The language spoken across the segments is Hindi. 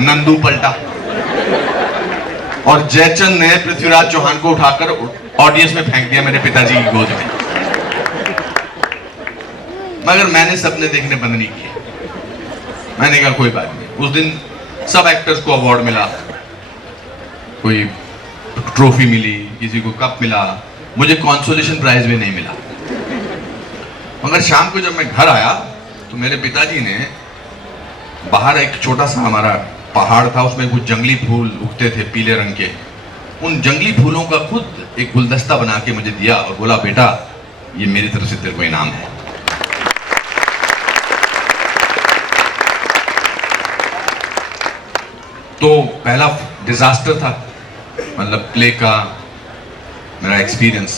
नंदू पलटा और जयचंद ने पृथ्वीराज चौहान को उठाकर ऑडियंस में फेंक दिया मेरे पिताजी की गोद में। मगर मैंने सपने देखने बंद नहीं किए। मैंने कहा कोई बात नहीं। उस दिन सब एक्टर्स को अवार्ड मिला, कोई ट्रॉफी मिली, किसी को कप मिला, मुझे कॉन्सोलेशन प्राइज भी नहीं मिला। मगर शाम को जब मैं घर आया तो मेरे पिताजी ने बाहर एक छोटा सा हमारा पहाड़ था, उसमें कुछ जंगली फूल उगते थे पीले रंग के। उन जंगली फूलों का खुद एक गुलदस्ता बना के मुझे दिया और बोला बेटा ये मेरी तरफ से तेरे को इनाम है। तो पहला डिजास्टर था, मतलब प्ले का मेरा एक्सपीरियंस।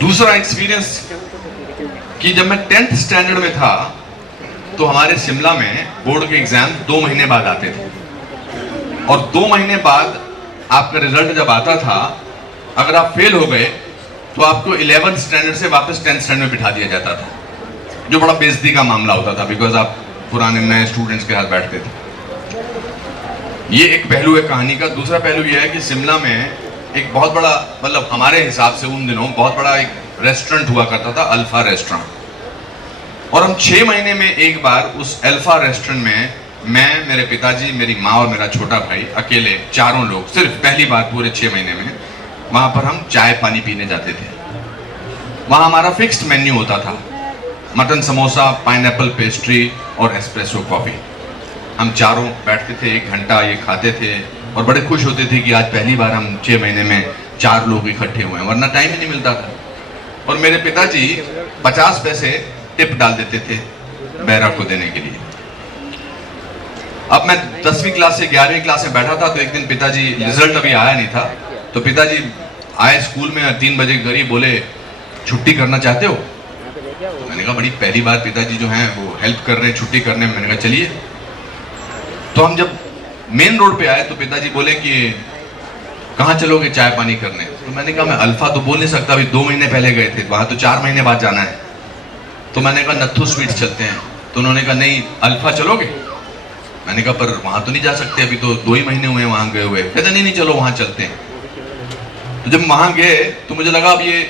दूसरा एक्सपीरियंस कि जब मैं 10th स्टैंडर्ड में था तो हमारे शिमला में बोर्ड के एग्जाम 2 महीने बाद आते थे और 2 महीने बाद आपका रिजल्ट जब आता था, अगर आप फेल हो गए तो आपको 11th स्टैंडर्ड से वापस 10th स्टैंडर्ड में बिठा दिया जाता था, जो बड़ा बेइज्जती का मामला होता था, बिकॉज आप पुराने नए स्टूडेंट्स के साथ बैठते थे। ये एक पहलू है कहानी का। दूसरा पहलू यह है कि शिमला में एक बहुत बड़ा, मतलब हमारे हिसाब से उन दिनों बहुत बड़ा एक रेस्टोरेंट हुआ करता था, अल्फा रेस्टोरेंट। और हम 6 महीने में एक बार उस अल्फा रेस्टोरेंट में मैं, मेरे पिताजी, मेरी माँ और मेरा छोटा भाई अकेले, चारों लोग, सिर्फ पहली बार पूरे 6 महीने में वहां पर हम चाय पानी पीने जाते थे। वहां हमारा फिक्स्ड मेन्यू होता था, मटन समोसा, पाइनएप्पल पेस्ट्री और एस्प्रेसो कॉफी। हम चारों बैठते थे, 1 घंटा ये खाते थे और बड़े खुश होते थे कि आज पहली बार हम 6 महीने में 4 लोग इकट्ठे हुए हैं, वरना टाइम ही नहीं मिलता था। और मेरे पिताजी 50 पैसे टिप डाल देते थे बैरा को देने के लिए। अब मैं 10वीं क्लास से 11वीं क्लास में बैठा था तो एक दिन पिताजी, रिजल्ट अभी आया नहीं था, तो पिताजी आए स्कूल में 3 बजे करीब, बोले छुट्टी करना चाहते हो? तो मैंने कहा बड़ी पहली बार पिताजी जो हैं वो हेल्प कर रहे हैं छुट्टी करने में। मैंने कहा चलिए। तो हम जब मेन रोड पे आए तो पिताजी बोले कि कहाँ चलोगे चाय पानी करने? तो मैंने कहा मैं अल्फा तो बोल नहीं सकता, अभी 2 महीने पहले गए थे, वहां तो 4 महीने बाद जाना है। तो मैंने कहा नत्थू स्वीट्स चलते हैं। तो उन्होंने कहा नहीं अल्फा चलोगे? मैंने कहा पर वहां तो नहीं जा सकते, अभी तो 2 ही महीने हुए वहां गए हुए। कहते नहीं चलो वहां चलते हैं। तो जब वहां गए तो मुझे लगा अब ये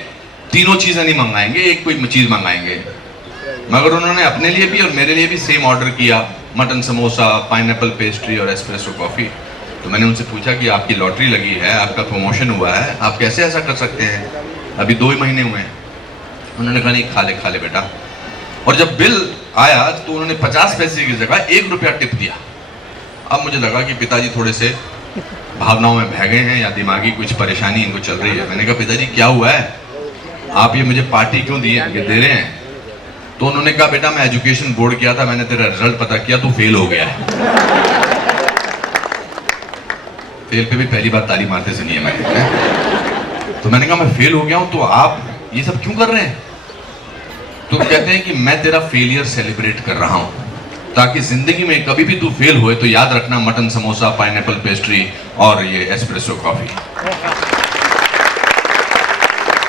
तीनों चीजें नहीं मंगाएंगे, एक कोई चीज मंगाएंगे। मगर उन्होंने अपने लिए भी और मेरे लिए भी सेम ऑर्डर किया, मटन समोसा, पाइनएप्पल पेस्ट्री और एस्प्रेसो कॉफी। तो मैंने उनसे पूछा कि आपकी लॉटरी लगी है, आपका प्रमोशन हुआ है, आप कैसे ऐसा कर सकते हैं, अभी 2 ही महीने हुए हैं। उन्होंने कहा नहीं खा ले बेटा। और जब बिल आया तो उन्होंने 50 पैसे की जगह 1 रुपया टिप दिया। अब मुझे लगा कि पिताजी थोड़े से भावनाओं में बह गए हैं या दिमागी कुछ परेशानी इनको चल रही है। मैंने कहा पिताजी क्या हुआ है, आप ये मुझे पार्टी क्यों दे रहे हैं? तो उन्होंने कहा बेटा मैं एजुकेशन बोर्ड किया था, मैंने तेरा रिजल्ट पता किया, तू फेल हो गया है। फेल पे भी पहली बार ताली मारते सुनी है मैंने। तो मैंने कहा मैं फेल हो गया हूं तो आप ये सब क्यों कर रहे हैं? तो कहते हैं कि मैं तेरा फेलियर सेलिब्रेट कर रहा हूं, ताकि जिंदगी में कभी भी तू फेल हुए तो याद रखना मटन समोसा, पाइनएप्पल पेस्ट्री और ये एस्प्रेसो कॉफी।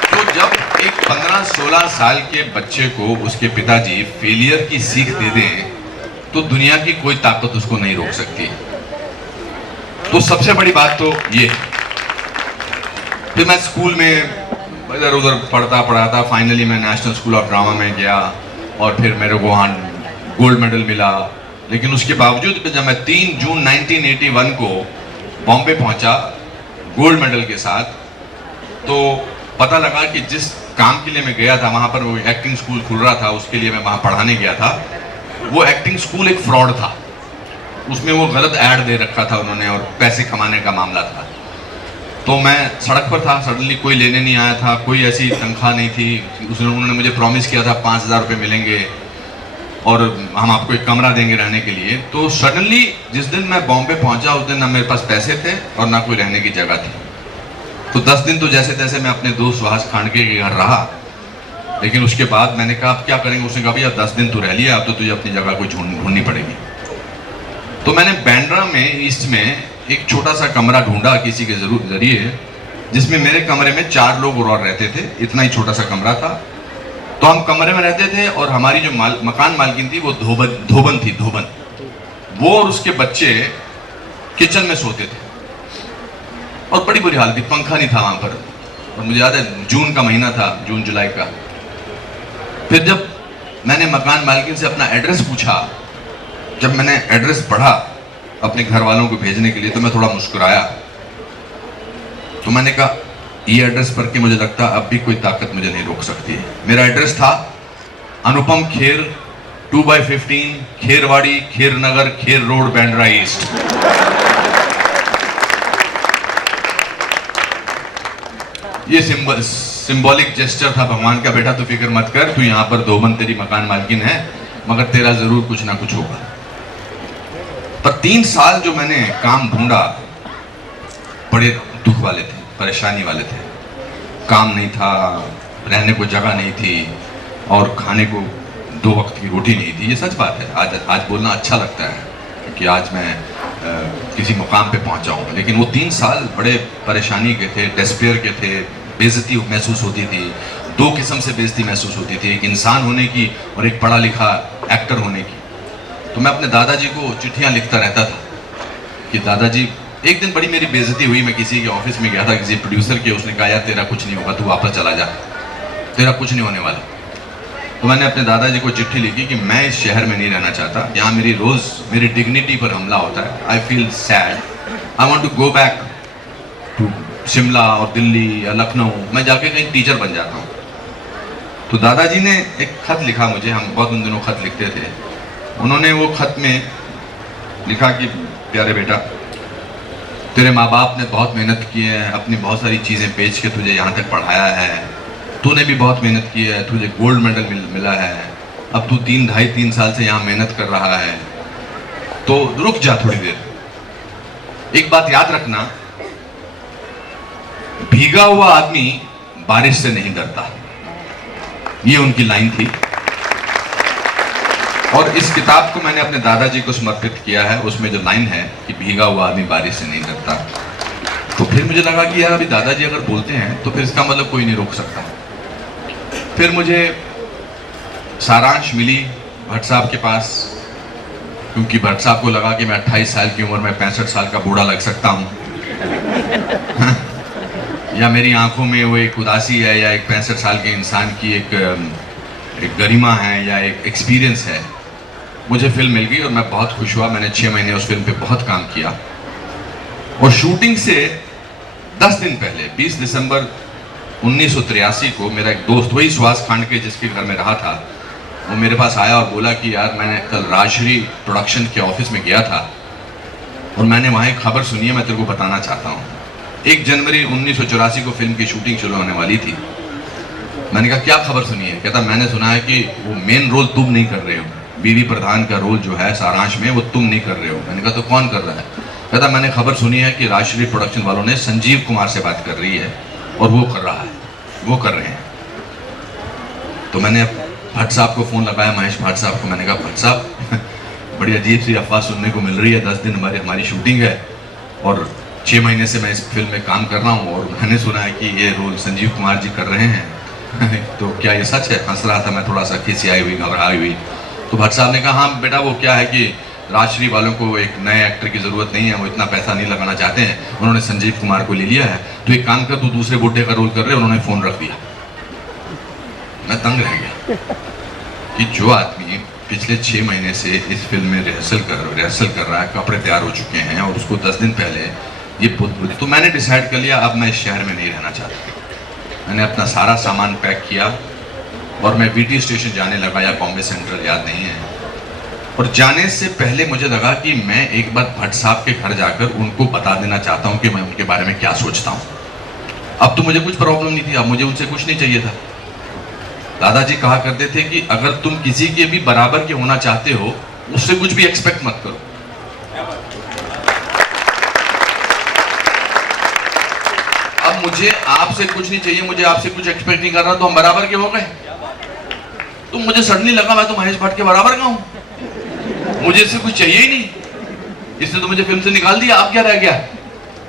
तो जब एक 15-16 साल के बच्चे को उसके पिताजी फेलियर की सीख दे दें तो दुनिया की कोई ताकत उसको नहीं रोक सकती। तो सबसे बड़ी बात तो ये। फिर मैं स्कूल में इधर उधर पढ़ता, फाइनली मैं नेशनल स्कूल ऑफ ड्रामा में गया और फिर मेरे को वहाँ गोल्ड मेडल मिला। लेकिन उसके बावजूद जब मैं 3 जून 1981 को बॉम्बे पहुंचा गोल्ड मेडल के साथ, तो पता लगा कि जिस काम के लिए मैं गया था वहां पर वो एक्टिंग स्कूल खुल रहा था, उसके लिए मैं वहां पढ़ाने गया था, वो एक्टिंग स्कूल एक फ्रॉड था। उसमें वो गलत ऐड दे रखा था उन्होंने और पैसे कमाने का मामला था। तो मैं सड़क पर था, सडनली कोई लेने नहीं आया था, कोई ऐसी तनख्वाह नहीं थी। उन्होंने मुझे प्रॉमिस किया था 5000 रुपये मिलेंगे और हम आपको एक कमरा देंगे रहने के लिए। तो सडनली जिस दिन मैं बॉम्बे पहुंचा उस दिन ना मेरे पास पैसे थे और ना कोई रहने की जगह थी। तो 10 दिन तो जैसे तैसे मैं अपने दोस्त सुहास खांडके के घर रहा। लेकिन उसके बाद मैंने कहा आप क्या करेंगे? उसने कहा भैया 10 दिन तो रह लिया, अब तो तुझे अपनी जगह कोई ढूंढनी पड़ेगी। तो मैंने बैंड्रा में ईस्ट में एक छोटा सा कमरा ढूंढा किसी के जरिए, जिसमें मेरे कमरे में 4 लोग और रहते थे। इतना ही छोटा सा कमरा था तो हम कमरे में रहते थे और हमारी जो मकान मालकिन थी वो धोबन थी। वो और उसके बच्चे किचन में सोते थे और बड़ी बुरी हालत थी, पंखा नहीं था वहां पर। और मुझे याद है जून का महीना था, जून जुलाई का। फिर जब मैंने मकान मालकिन से अपना एड्रेस पूछा, जब मैंने एड्रेस पढ़ा अपने घर वालों को भेजने के लिए, तो मैं थोड़ा मुस्कुराया। तो मैंने कहा ये एड्रेस पढ़ के मुझे लगता अब भी कोई ताकत मुझे नहीं रोक सकती है। मेरा एड्रेस था अनुपम खेर, 2/15 खेरवाड़ी, खेर नगर, खेर रोड, बैंड्रा ईस्ट। ये सिंबॉलिक जेस्चर था भगवान का, बेटा तू फिक्र मत कर, तू यहां पर धोबन तेरी मकान मालकिन है, मगर तेरा जरूर कुछ ना कुछ होगा। पर 3 साल जो मैंने काम ढूंढा बड़े दुख वाले थे, परेशानी वाले थे। काम नहीं था, रहने को जगह नहीं थी और खाने को 2 वक्त की रोटी नहीं थी। ये सच बात है, आज बोलना अच्छा लगता है कि आज मैं किसी मुकाम पे पहुंचा हूं, लेकिन वो 3 साल बड़े परेशानी के थे, डेस्पेयर के थे। बेइज्जती महसूस होती थी, 2 किस्म से बेइज्जती महसूस होती थी, एक इंसान होने की और एक पढ़ा लिखा एक्टर होने की। तो मैं अपने दादाजी को चिट्ठियां लिखता रहता था कि दादाजी, एक दिन बड़ी मेरी बेइज्जती हुई। मैं किसी के ऑफिस में गया था, किसी प्रोड्यूसर के, उसने कहा यार तेरा कुछ नहीं होगा, तू वापस चला जा, तेरा कुछ नहीं होने वाला। तो मैंने अपने दादाजी को चिट्ठी लिखी कि मैं इस शहर में नहीं रहना चाहता, यहाँ मेरी डिग्निटी पर हमला होता है। I feel sad, I want to go back to Shimla और दिल्ली या लखनऊ, मैं जाके कहीं टीचर बन जाता हूँ। तो दादाजी ने एक खत लिखा मुझे, हम बहुत उन दिनों खत लिखते थे। उन्होंने वो खत में लिखा कि प्यारे बेटा, तेरे माँ बाप ने बहुत मेहनत की है, अपनी बहुत सारी चीज़ें बेच के तुझे यहाँ तक पढ़ाया है, तूने भी बहुत मेहनत की है, तुझे गोल्ड मेडल मिला है, अब तू 3 साल से यहाँ मेहनत कर रहा है, तो रुक जा थोड़ी देर। एक बात याद रखना, भीगा हुआ आदमी बारिश से नहीं डरता। ये उनकी लाइन थी और इस किताब को मैंने अपने दादाजी को समर्पित किया है। उसमें जो लाइन है कि भीगा हुआ आदमी बारिश से नहीं डरता, तो फिर मुझे लगा कि यार अभी दादाजी अगर बोलते हैं तो फिर इसका मतलब कोई नहीं रोक सकता। फिर मुझे सारांश मिली भट्ट साहब के पास, क्योंकि भट्ट साहब को लगा कि मैं 28 साल की उम्र में 65 साल का बूढ़ा लग सकता हूँ या मेरी आंखों में वो एक उदासी है, या एक 65 साल के इंसान की एक गरिमा है, या एक एक्सपीरियंस है। मुझे फिल्म मिल गई और मैं बहुत खुश हुआ। मैंने 6 महीने उस फिल्म पे बहुत काम किया और शूटिंग से 10 दिन पहले 20 दिसंबर 1983 को मेरा एक दोस्त, वही सुहास खांडके जिसके घर में रहा था, वो मेरे पास आया और बोला कि यार मैंने कल राजश्री प्रोडक्शन के ऑफिस में गया था और मैंने वहाँ एक खबर सुनी है, मैं तेरे को बताना चाहता हूँ। 1 जनवरी 1984 को फिल्म की शूटिंग शुरू होने वाली थी। मैंने कहा क्या खबर सुनी है? कहता मैंने सुना है कि वो मेन रोल तुम नहीं कर रहे हो, बीवी प्रधान का रोल जो है सारांश में वो तुम नहीं कर रहे हो। मैंने कहा तो कौन कर रहा है? कहता मैंने खबर सुनी है कि राजश्री प्रोडक्शन वालों ने संजीव कुमार से बात कर रही है और वो कर रहा है, वो कर रहे हैं। तो मैंने भट्ट साहब को फ़ोन लगाया, महेश भट्ट साहब को। मैंने कहा भट्ट साहब बड़ी अजीब सी अफवाह सुनने को मिल रही है, 10 दिन हमारी शूटिंग है और 6 महीने से मैं इस फिल्म में काम कर रहा हूँ और मैंने सुना है कि ये रोल संजीव कुमार जी कर रहे हैं तो क्या ये सच है? हंस रहा था मैं, थोड़ा सा खिसियाई हुई, घबराई हुई। तो भट्ट साहब ने कहा हाँ बेटा, वो क्या है कि राजश्री वालों को एक नए एक्टर की ज़रूरत नहीं है, वो इतना पैसा नहीं लगाना चाहते हैं, उन्होंने संजीव कुमार को ले लिया है, तो एक काम कर, तू दूसरे बुड्ढे का रोल कर रहे। उन्होंने फ़ोन रख दिया। मैं तंग रह गया कि जो आदमी पिछले 6 महीने से इस फिल्म में रिहर्सल कर रहा है, कपड़े तैयार हो चुके हैं और उसको 10 दिन पहले ये बुद्धि। तो मैंने डिसाइड कर लिया अब मैं इस शहर में नहीं रहना चाहता। मैंने अपना सारा सामान पैक किया और मैं वीटी स्टेशन जाने लगा, या बॉम्बे सेंट्रल, याद नहीं है। और जाने से पहले मुझे लगा कि मैं एक बार भट्ट साहब के घर जाकर उनको बता देना चाहता हूँ कि मैं उनके बारे में क्या सोचता हूँ। अब तो मुझे कुछ प्रॉब्लम नहीं थी, अब मुझे उनसे कुछ नहीं चाहिए था। दादाजी कहा करते थे कि अगर तुम किसी के भी बराबर के होना चाहते हो, उससे कुछ भी एक्सपेक्ट मत करो। अब मुझे आपसे कुछ नहीं चाहिए, मुझे आपसे कुछ एक्सपेक्ट नहीं कर रहा, तो हम बराबर के हो गए। तो मुझे सडनली लगा मैं तो महेश भट्ट के बराबर का हूं, मुझे इससे कुछ चाहिए ही नहीं, इसने तो मुझे फिल्म से निकाल दिया। अब क्या रह गया?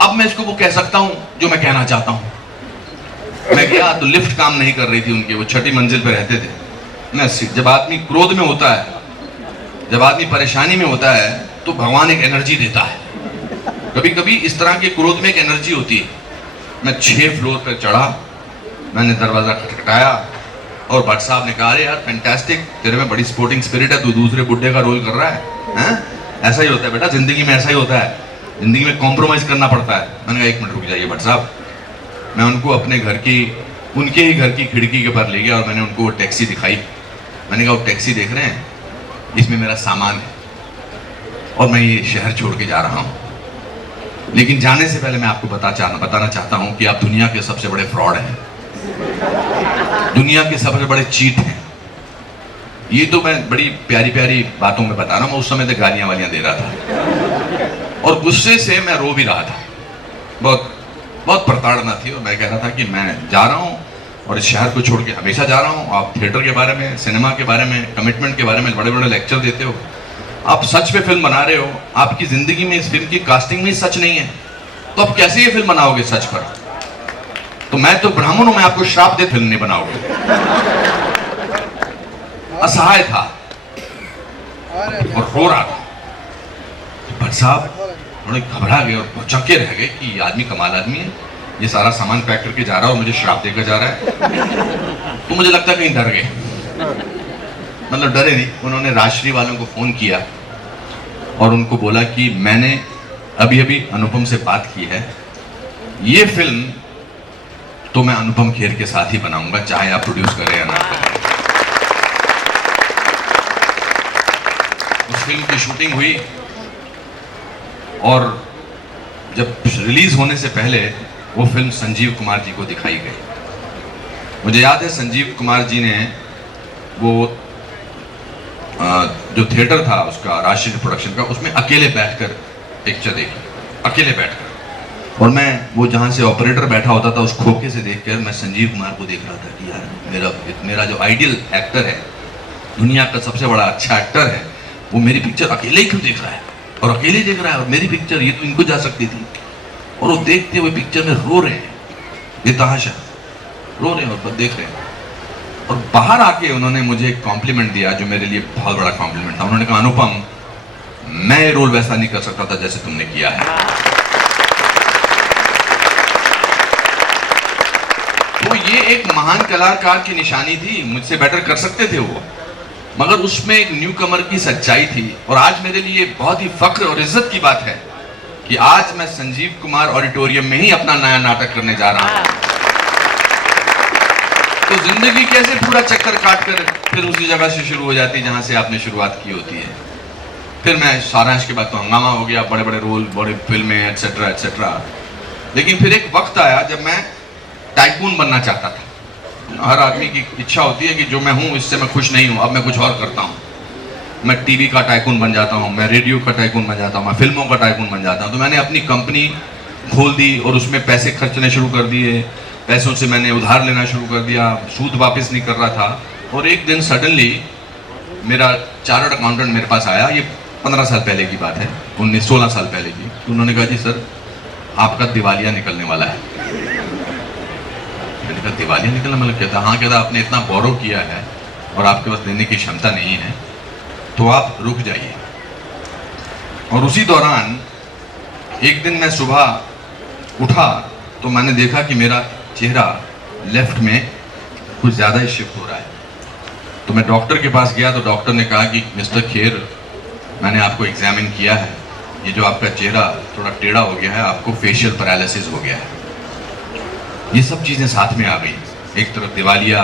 अब मैं इसको वो कह सकता हूं जो मैं कहना चाहता हूं। मैं गया तो लिफ्ट काम नहीं कर रही थी उनकी, वो छठी मंजिल पे रहते थे। जब आदमी क्रोध में होता है, जब आदमी परेशानी में होता है, तो भगवान एक एनर्जी देता है। कभी कभी इस तरह के क्रोध में एक एनर्जी होती है। मैं 6 फ्लोर पर चढ़ा, मैंने दरवाजा खटखटाया और भट्ट साहब ने कहा, अरे यार फैंटास्टिक, तेरे में बड़ी स्पोर्टिंग स्पिरिट है, तू दूसरे बुड्ढे का रोल कर रहा है, हैं? ऐसा ही होता है बेटा, जिंदगी में ऐसा ही होता है, जिंदगी में कॉम्प्रोमाइज करना पड़ता है। मैंने कहा 1 मिनट रुक जाइए भट्ट साहब। मैं उनको अपने घर की, उनके ही घर की खिड़की के पास ले गया और मैंने उनको वो टैक्सी दिखाई। मैंने कहा वो टैक्सी देख रहे हैं, इसमें मेरा सामान है और मैं ये शहर छोड़ के जा रहा हूँ, लेकिन जाने से पहले मैं आपको बताना चाहता हूँ कि आप दुनिया के सबसे बड़े फ्रॉड हैं, दुनिया के सबसे बड़े चीट हैं। ये तो मैं बड़ी प्यारी प्यारी बातों में बता रहा हूँ, मैं उस समय तक गालियां वालियां दे रहा था और गुस्से से मैं रो भी रहा था। बहुत बहुत प्रताड़ना थी और मैं कह रहा था कि मैं जा रहा हूँ और इस शहर को छोड़ के हमेशा जा रहा हूँ। आप थिएटर के बारे में, सिनेमा के बारे में, कमिटमेंट के बारे में बड़े बड़े लेक्चर देते हो, आप सच पे फिल्म बना रहे हो, आपकी जिंदगी में इस फिल्म की कास्टिंग में सच नहीं है, तो आप कैसे ये फिल्म बनाओगे सच पर? तो मैं तो ब्राह्मण हूं, मैं आपको श्राप दे फिल्म नहीं बनाओगे। असहाय था और रो रहा था। तो भट्ट साहब थोड़े घबरा गए और चौंके रह गए कि ये आदमी कमाल आदमी है, ये सारा सामान पैक करके जा रहा है और मुझे श्राप देकर जा रहा है। तो मुझे लगता है कहीं डर गए, मतलब डरे नहीं। उन्होंने राजश्री वालों को फोन किया और उनको बोला कि मैंने अभी अभी अनुपम से बात की है, ये फिल्म तो मैं अनुपम खेर के साथ ही बनाऊंगा, चाहे आप प्रोड्यूस करें या ना करें। उस फिल्म की शूटिंग हुई और जब रिलीज होने से पहले वो फिल्म संजीव कुमार जी को दिखाई गई। मुझे याद है संजीव कुमार जी ने वो जो थिएटर था उसका, राजश्री प्रोडक्शन का, उसमें अकेले बैठकर पिक्चर देखी, अकेले बैठकर। और मैं वो जहाँ से ऑपरेटर बैठा होता था उस खोखे से देखकर मैं संजीव कुमार को देख रहा था कि यार मेरा जो आइडियल एक्टर है, दुनिया का सबसे बड़ा अच्छा एक्टर है, वो मेरी पिक्चर अकेले ही क्यों देख रहा है, और अकेले देख रहा है, और मेरी पिक्चर ये तो इनको जा सकती थी। और वो देखते हुए पिक्चर में रो रहे हैं, ये तहाशा रो रहे हैं और देख रहे हैं। और बाहर आके उन्होंने मुझे एक कॉम्प्लीमेंट दिया जो मेरे लिए बहुत बड़ा कॉम्प्लीमेंट था। उन्होंने कहा, अनुपम, मैं ये रोल वैसा नहीं कर सकता था जैसे तुमने किया है। तो ये एक महान कलाकार की निशानी थी, मुझसे बेटर कर सकते थे वो, मगर उसमें एक न्यू कमर की सच्चाई थी। और आज मेरे लिए बहुत ही फख्र और इज्जत की बात है कि आज मैं संजीव कुमार ऑडिटोरियम में ही अपना नया नाटक करने जा रहा हूं। तो जिंदगी कैसे पूरा चक्कर काट कर फिर उसी जगह से शुरू हो जाती है जहां से आपने शुरुआत की होती है। फिर मैं सारांश के बाद तो हंगामा हो गया, बड़े बड़े रोल, बड़े फिल्में, एटसेट्रा एटसेट्रा। लेकिन फिर एक वक्त आया जब मैं टाइकून बनना चाहता था। हर आदमी की इच्छा होती है कि जो मैं हूं इससे मैं खुश नहीं हूं, अब मैं कुछ और करता हूं। मैं टीवी का टाइकून बन जाता हूं, मैं रेडियो का टाइकून बन जाता हूं, मैं फिल्मों का टाइकून बन जाता हूं। तो मैंने अपनी कंपनी खोल दी और उसमें पैसे खर्चने शुरू कर दिए। पैसों से मैंने उधार लेना शुरू कर दिया, सूद वापस नहीं कर रहा था। और एक दिन सडनली मेरा चार्टर्ड अकाउंटेंट मेरे पास आया, ये 15 साल पहले की बात है, 16 साल पहले की। तो उन्होंने कहा, जी सर आपका दिवालिया निकलने वाला है। मैंने कहा दिवालिया निकलना मतलब क्या था? हाँ कहता, आपने इतना बोरो किया है और आपके पास देने की क्षमता नहीं है, तो आप रुक जाइए। और उसी दौरान एक दिन मैं सुबह उठा तो मैंने देखा कि मेरा चेहरा लेफ्ट में कुछ ज़्यादा ही शिफ्ट हो रहा है। तो मैं डॉक्टर के पास गया तो डॉक्टर ने कहा कि मिस्टर खेर, मैंने आपको एग्जामिन किया है, ये जो आपका चेहरा थोड़ा टेढ़ा हो गया है, आपको फेशियल पैरालिसिस हो गया है। ये सब चीज़ें साथ में आ गई, एक तरफ दिवालिया,